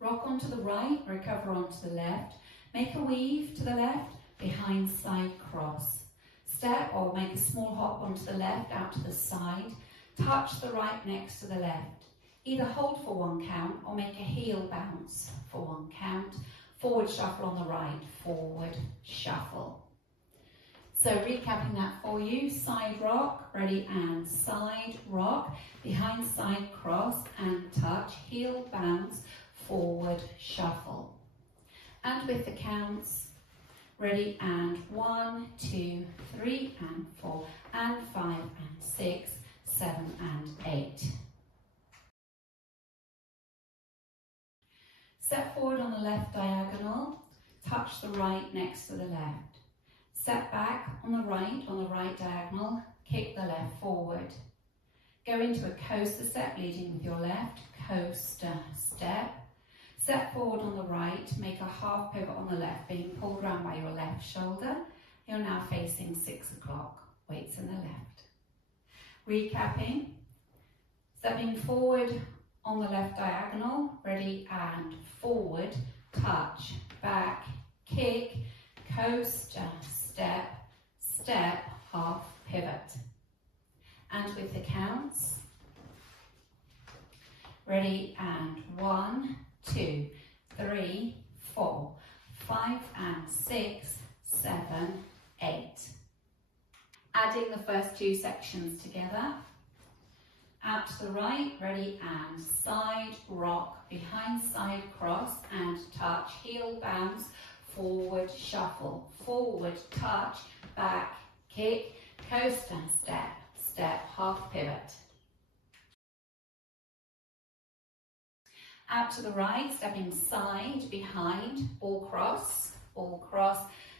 Rock onto the right, recover onto the left. Make a weave to the left, behind side cross. Step or make a small hop onto the left, out to the side. Touch the right next to the left. Either hold for 1 count or make a heel bounce for 1 count. Forward shuffle on the right, forward shuffle. So recapping that for you, side rock, ready and side rock, behind side cross and touch, heel bounce, forward shuffle. And with the counts, ready and 1, 2, 3 and 4 and 5 and 6, 7 and 8. Step forward on the left diagonal, touch the right next to the left. Step back on the right diagonal, kick the left forward. Go into a coaster step, leading with your left, coaster step. Step forward on the right, make a half pivot on the left, being pulled round by your left shoulder. You're now facing 6 o'clock, weights in the left. Recapping, stepping forward on the left diagonal, ready and forward, touch, back, kick, coaster, step, step, half pivot. And with the counts, ready and 1, 2, 3, 4, 5 and 6, 7, 8. Adding the first 2 sections together. Out to the right, ready and side rock, behind side cross and touch, heel bounce, forward shuffle, forward touch, back kick, coaster step, step, half pivot. Out to the right, stepping side, behind, ball cross,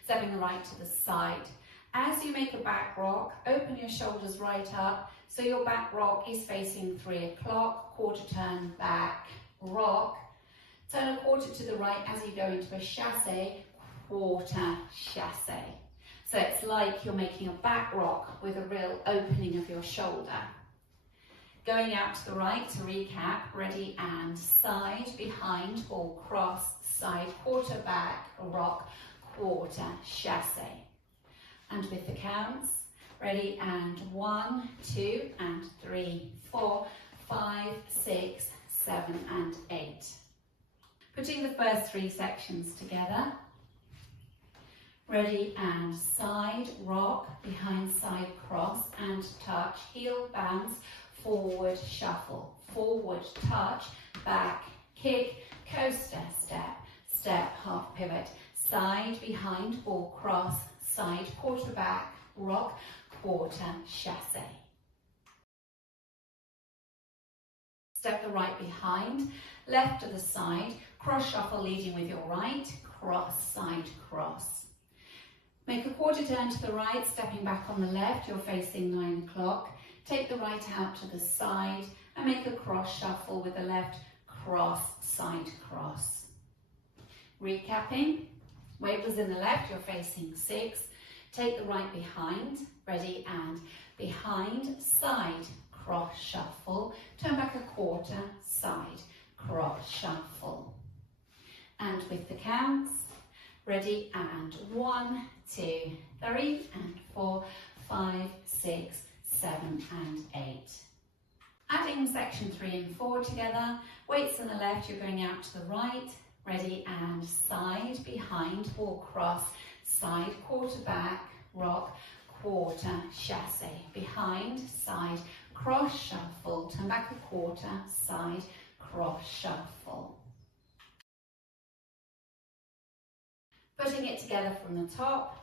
stepping the right to the side. As you make a back rock, open your shoulders right up, so your back rock is facing 3 o'clock, quarter turn back, rock. Turn a quarter to the right as you go into a chassé, quarter chassé. So it's like you're making a back rock with a real opening of your shoulder. Going out to the right to recap, ready and side, behind, ball cross, side, quarter back, rock, quarter chassé. And with the counts, ready and 1, 2 and 3, 4, 5, 6, 7 and 8. Putting the first 3 sections together. Ready and side, rock, behind side cross and touch, heel bounce, forward shuffle, forward touch, back kick, coaster step, step, half pivot, side, behind, ball cross, side, quarter back, rock, quarter chassé. Step the right behind, left to the side, cross shuffle leading with your right, cross, side, cross. Make a quarter turn to the right, stepping back on the left, you're facing 9 o'clock. Take the right out to the side and make a cross shuffle with the left, cross, side, cross. Recapping, weight was in the left, you're facing 6. Take the right behind, ready and behind, side, cross shuffle. Turn back a quarter, side, cross shuffle. And with the counts, ready and 1, 2, 3 and 4, 5, 6, 7 and 8. Adding section 3 and 4 together, weights on the left, you're going out to the right, ready and side, behind, ball cross, side, quarter back, rock, quarter, chassé, behind, side, cross shuffle, turn back a quarter, side, cross shuffle. Putting it together from the top,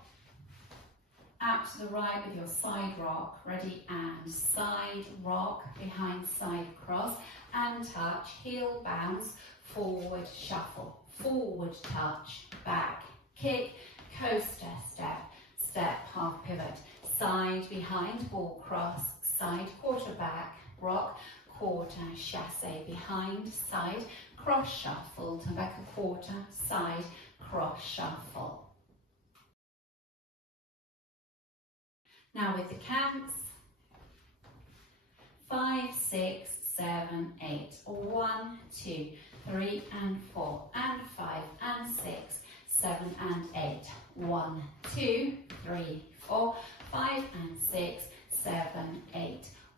out to the right with your side rock, ready and side rock, behind side cross and touch, heel bounce, forward shuffle, forward touch, back kick, coaster step, step, half pivot, side, behind, ball cross, side, quarter back, rock, quarter, chassé, behind, side, cross shuffle, turn back a quarter, side, cross shuffle. Now with the counts, 5, 6, 7, 8, 1, 2, 3 and 4,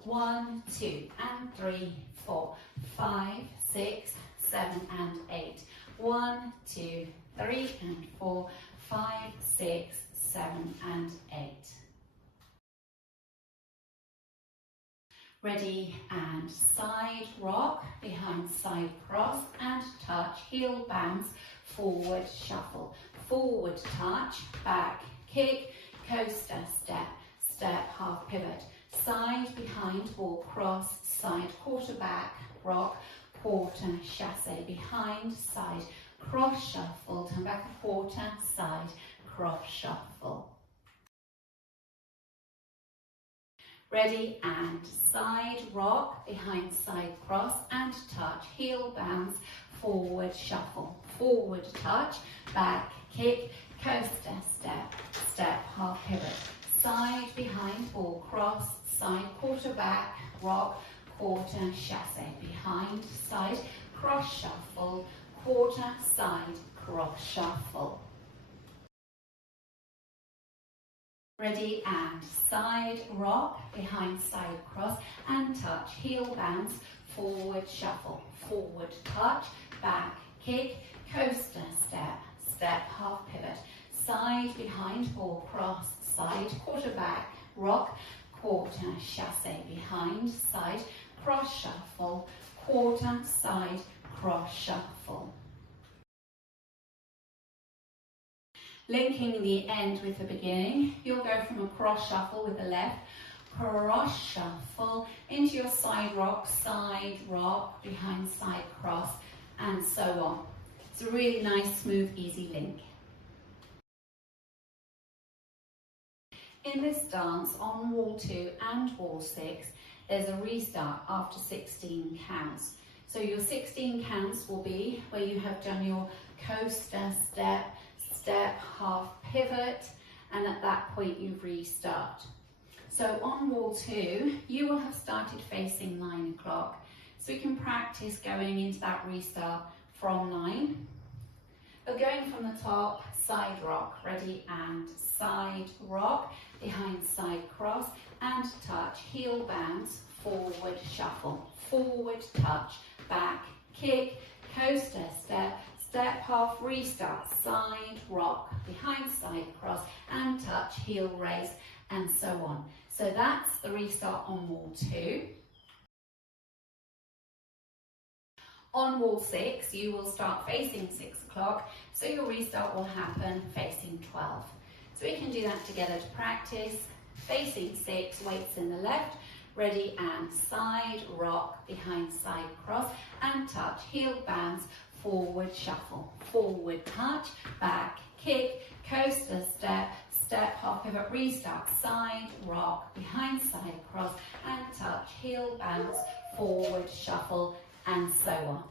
1, 2, and 3, 4, 5, 6, 7, and 8. 1, 2, 3, and 4, 5, 6, 7, and 8. Ready, and side rock, behind side cross, and touch, heel bounce, forward shuffle, forward touch, back kick, coaster step, step half pivot, side behind wall cross, side quarter back, rock, quarter chassé, behind side cross shuffle, turn back a quarter, side cross shuffle. Ready, and side rock, behind side cross, and touch, heel bounce, forward shuffle, forward touch, back kick, coaster step, step half pivot, side behind ball cross, side quarter back, rock, quarter chassé, behind side cross shuffle, quarter side cross shuffle. Ready, and side rock, behind side cross, and touch, heel bounce, forward shuffle, forward touch, back kick, coaster step, step half pivot, side behind ball cross, side quarter back, rock, quarter chassé, behind side cross shuffle, quarter side cross shuffle. Linking the end with the beginning, you'll go from a cross shuffle with the left, cross shuffle into your side rock, behind side cross, and so on. It's a really nice, smooth, easy link. In this dance, on wall 2 and wall 6, there's a restart after 16 counts. So your 16 counts will be where you have done your coaster step, step half pivot, and at that point you restart. So on wall 2, you will have started facing 9 o'clock. So we can practice going into that restart from 9. But going from the top, side rock, ready, and side rock, behind side cross, and touch, heel bounce, forward shuffle, forward touch, back kick, coaster step, step half restart, side rock, behind side cross, and touch, heel raise, and so on. So that's the restart on wall 2. On wall 6, you will start facing 6 o'clock, so your restart will happen facing 12. So we can do that together to practice. Facing 6, weights in the left, ready, and side rock, behind side cross, and touch, heel bounce, forward shuffle, forward touch, back kick, coaster step, step half pivot, restart, side rock, behind side cross, and touch, heel bounce, forward shuffle, and so on.